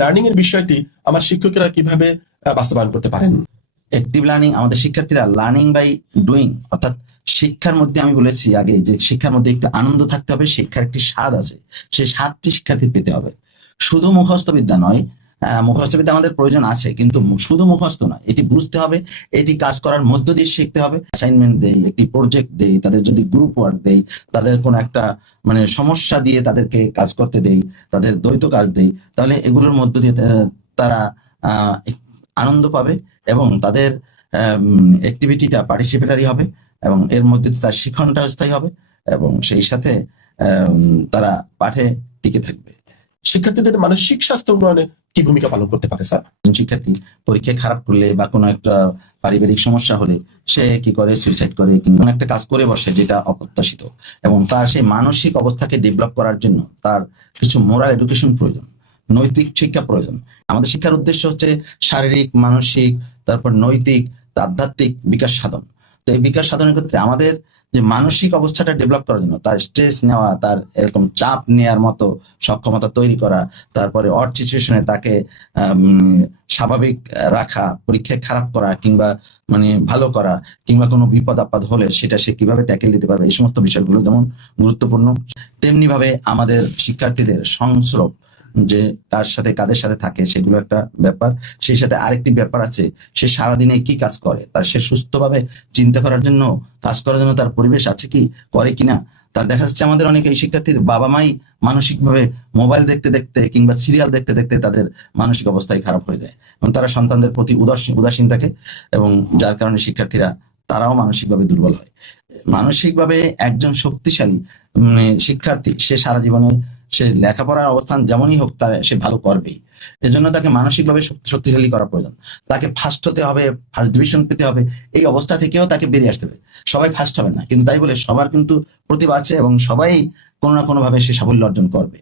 Learning এর বিষয়টি আমার শিক্ষকেরা কিভাবে বাস্তবায়ন করতে পারেন? অ্যাক্টিভ লার্নিং আমাদের শিক্ষার্থীরা লার্নিং বাই ডুইং, অর্থাৎ শিক্ষার মধ্যে আমি বলেছি আগে যে শিক্ষার মধ্যে একটু আনন্দ থাকতে হবে, শিক্ষার একটি স্বাদ আছে, সেই স্বাদটি শিক্ষার্থী পেতে হবে। শুধু মুখস্থ বিদ্যা নয়, মুখস্থ বিদ্যা আমাদের প্রয়োজন আছে, কিন্তু শুধু মুখস্থ নয়, এটি বুঝতে হবে, এটি কাজ করার মধ্য দিয়ে শিখতে হবে। অ্যাসাইনমেন্ট দেই, একটি প্রজেক্ট দেই, তাদের যদি গ্রুপ ওয়ার্ক দেই, তাদের কোনো একটা মানে সমস্যা দিয়ে তাদেরকে কাজ করতে দেই, তাদের দ্বৈত কাজ দেই, তাহলে এগুলোর মধ্য দিয়ে তারা আনন্দ পাবে এবং তাদের অ্যাক্টিভিটিটা পার্টিসিপেটারি হবে এবং এর মধ্যে তার শিক্ষণটা স্থায়ী হবে এবং সেই সাথে তারা পাঠে টিকে থাকবে। শিক্ষার্থীদের মানসিক স্বাস্থ্য উন্নয়নে কি ভূমিকা পালন করতে পারে স্যার? শিক্ষার্থী পরীক্ষায় খারাপ করলে বা কোনো একটা পারিবারিক সমস্যা হলে সে কি করে, সুইসাইড করে কিংবা কোনো একটা কাজ করে বসে যেটা অপ্রত্যাশিত, এবং তার সেই মানসিক অবস্থাকে ডেভেলপ করার জন্য তার কিছু মোরাল এডুকেশন প্রয়োজন, নৈতিক শিক্ষা প্রয়োজন। আমাদের শিক্ষার উদ্দেশ্য হচ্ছে শারীরিক, মানসিক, তারপর নৈতিক, আধ্যাত্মিক বিকাশ সাধন। তো এই বিকাশ সাধনের ক্ষেত্রে আমাদের যে মানসিক অবস্থাটা ডেভেলপ করার জন্য তার স্ট্রেস নেওয়া, তার এরকম চাপ নেওয়ার মতো সক্ষমতা তৈরি করা, তারপরে অড সিচুয়েশনে তাকে স্বাভাবিক রাখা, পরীক্ষায় খারাপ করা কিংবা মানে ভালো করা, কিংবা কোনো বিপদ আপদ হলে সেটা সে কিভাবে ট্যাকেল দিতে পারবে, এই সমস্ত বিষয়গুলো যেমন গুরুত্বপূর্ণ, তেমনি ভাবে আমাদের শিক্ষার্থীদের সংস্রব যে কার সাথে কাদের সাথে থাকে সেগুলো একটা ব্যাপার। সেই সাথে আরেকটি ব্যাপার আছে, সে সারাদিনে কি কাজ করে, তার সে সুস্থভাবে চিন্তা করার জন্য, কাজ করার জন্য তার পরিবেশ আছে কি, করে কিনা। তার দেখা যাচ্ছে আমাদের অনেক এই শিক্ষার্থীর বাবা মাই মানসিকভাবে মোবাইল দেখতে দেখতে কিংবা সিরিয়াল দেখতে দেখতে তাদের মানসিক অবস্থায় খারাপ হয়ে যায় এবং তারা সন্তানদের প্রতি উদাসীন থাকে এবং যার কারণে শিক্ষার্থীরা তারাও মানসিকভাবে দুর্বল হয়। মানসিকভাবে একজন শক্তিশালী শিক্ষার্থী সে সারা জীবনে সে লেখাপড়ার অবস্থান যেমনই হোক তার সে ভালো করবেই। এজন্য তাকে মানসিকভাবে শক্তিশালী করা প্রয়োজন। তাকে ফার্স্ট হতে হবে, ফার্স্ট ডিভিশন পেতে হবে, এই অবস্থা থেকেও তাকে বেরিয়ে আসতে হবে। সবাই ফার্স্ট হবে না, কিন্তু তাই বলে সবার কিন্তু প্রতিভা আছে এবং সবাই কোনো না কোনো ভাবে সে সাফল্য অর্জন করবে।